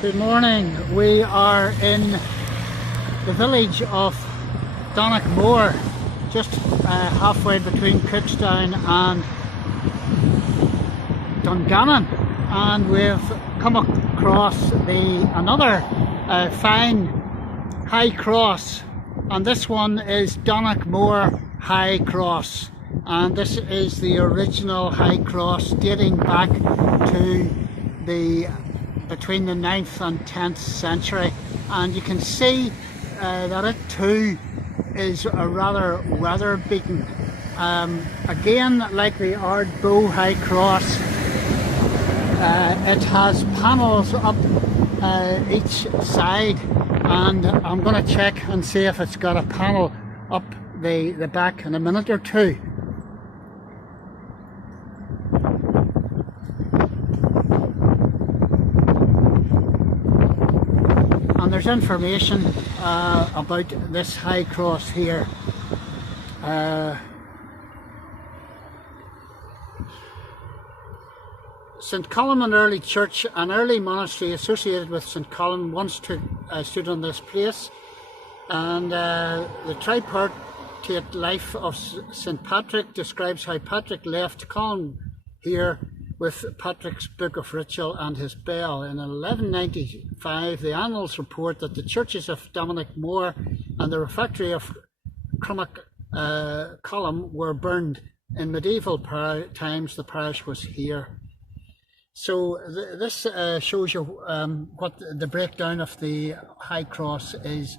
Good morning. We are in the village of Donaghmore, just halfway between Cookstown and Dungannon, and we've come across another fine high cross, and this one is Donaghmore High Cross, and this is the original high cross dating back to between the 9th and 10th century, and you can see that it too is a rather weather beaten. Again, like the Ardboe High Cross, it has panels up each side, and I'm going to check and see if it's got a panel up the back in a minute or two. And there's information about this high cross here. St Column, an early church, an early monastery associated with St Column, once stood on this place, and the tripartite life of St Patrick describes how Patrick left Column here with Patrick's Book of Ritual and his bell. In 1195, the annals report that the churches of Donaghmore and the refectory of Column were burned. In medieval times, the parish was here. So this shows you what the breakdown of the high cross is.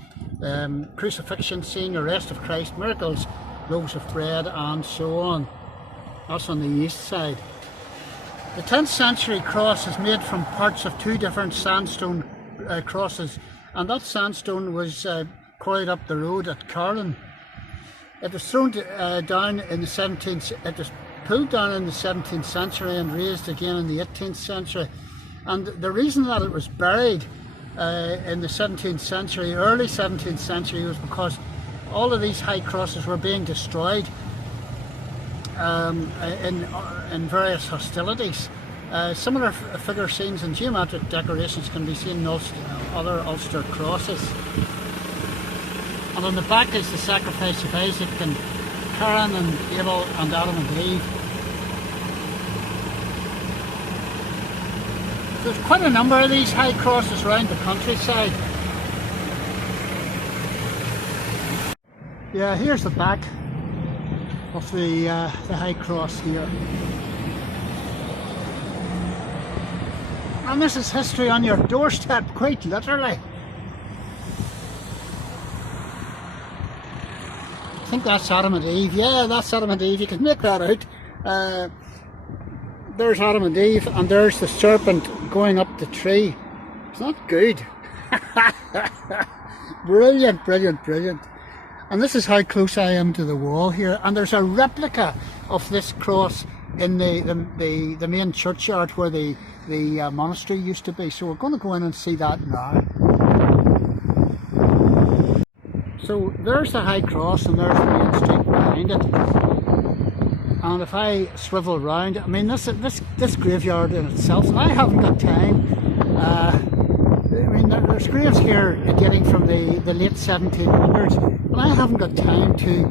Crucifixion scene, arrest of Christ, miracles, loaves of bread, and so on. That's on the east side. The 10th century cross is made from parts of two different sandstone crosses, and that sandstone was quarried up the road at Carlin. It was thrown down in the 17th. It was pulled down in the 17th century and raised again in the 18th century. And the reason that it was buried in the 17th century, early 17th century, was because all of these high crosses were being destroyed in various hostilities. Similar figure scenes and geometric decorations can be seen in other Ulster crosses. And on the back is the sacrifice of Isaac and Karen and Abel and Adam and Eve. There's quite a number of these high crosses around the countryside. Yeah, here's the back of the high cross here. And this is history on your doorstep, quite literally. I think that's Adam and Eve. Yeah, that's Adam and Eve. You can make that out. There's Adam and Eve, and there's the serpent going up the tree. It's not good. Brilliant, brilliant, brilliant. And this is how close I am to the wall here. And there's a replica of this cross in the main churchyard where the monastery used to be. So we're going to go in and see that now. So there's the high cross, and there's the main street behind it. And if I swivel round, I mean this graveyard in itself, and I haven't got time. I mean there's graves here dating from the late 1700s, and I haven't got time to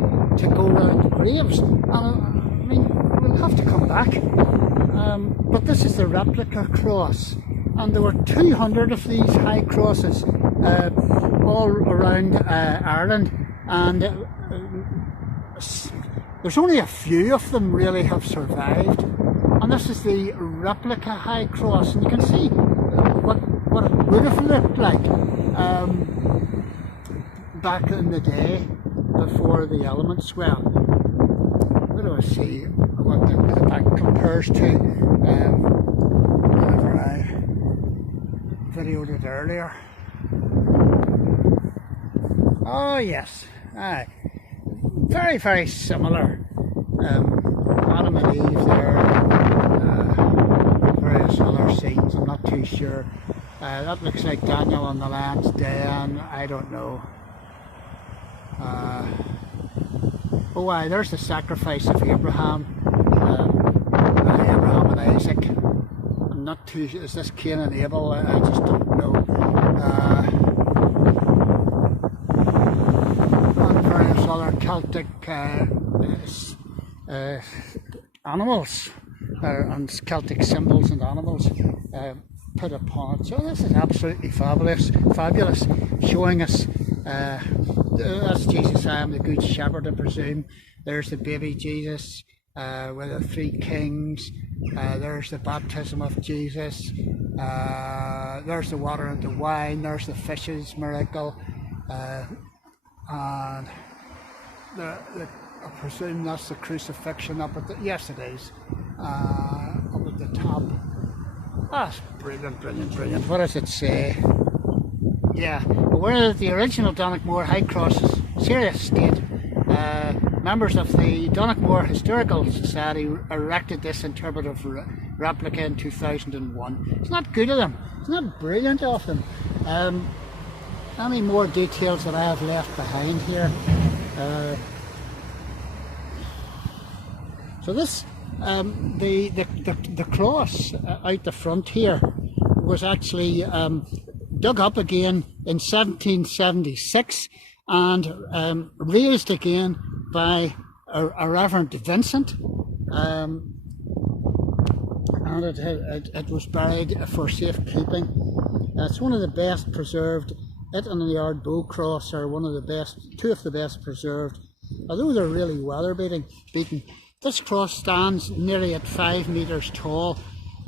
go around the graves. And I mean we'll have to come back. But this is the replica cross, and there were 200 of these high crosses all around Ireland, and there's only a few of them really have survived. And this is the replica high cross, and you can see what it would have looked like back in the day before the elements. Well, what do I see? What the back compares to whenever I videoed it earlier. Oh yes, aye. Very, very similar. Adam and Eve there, various other scenes, I'm not too sure. That looks like Daniel on the Lion's Den, I don't know. Oh aye, there's the sacrifice of Abraham and Isaac. And not too, is this Cain and Abel? I just don't know. And various other Celtic animals and Celtic symbols and animals put upon it. So this is absolutely fabulous, showing us that's Jesus, I am the Good Shepherd, I presume. There's the baby Jesus with the three kings. There's the baptism of Jesus. There's the water into wine. There's the fishes miracle. And I presume that's the crucifixion up at the, yes it is, up at the top. That's brilliant. What does it say? Yeah, aware that the original Donaghmore High Cross is serious state, members of the Donaghmore Historical Society erected this interpretive replica in 2001. It's not good of them. It's not brilliant of them. Any more details that I have left behind here? So this, the cross out the front here was actually dug up again in 1776 and raised again by a Reverend Vincent, and it was buried for safekeeping. It's one of the best preserved. It and the Ardboe Cross are one of the best, two of the best preserved, although they're really weather beaten. This cross stands nearly at 5 meters tall.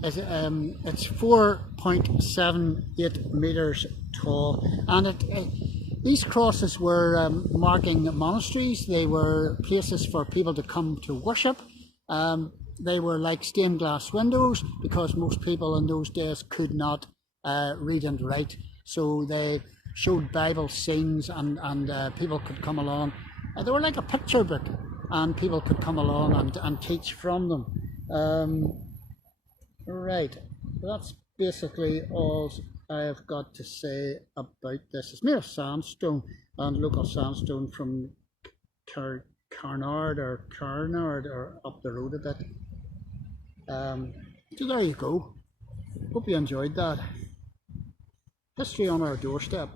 It's 4.78 meters tall, and these crosses were marking monasteries. They were places for people to come to worship. They were like stained glass windows because most people in those days could not read and write, so they showed Bible scenes, and people could come along. They were like a picture book, and people could come along and teach from them. Right, that's basically all I have got to say about this. It's made of sandstone, and local sandstone from Carnard or up the road a bit. So there you go. Hope you enjoyed that. History on our doorstep.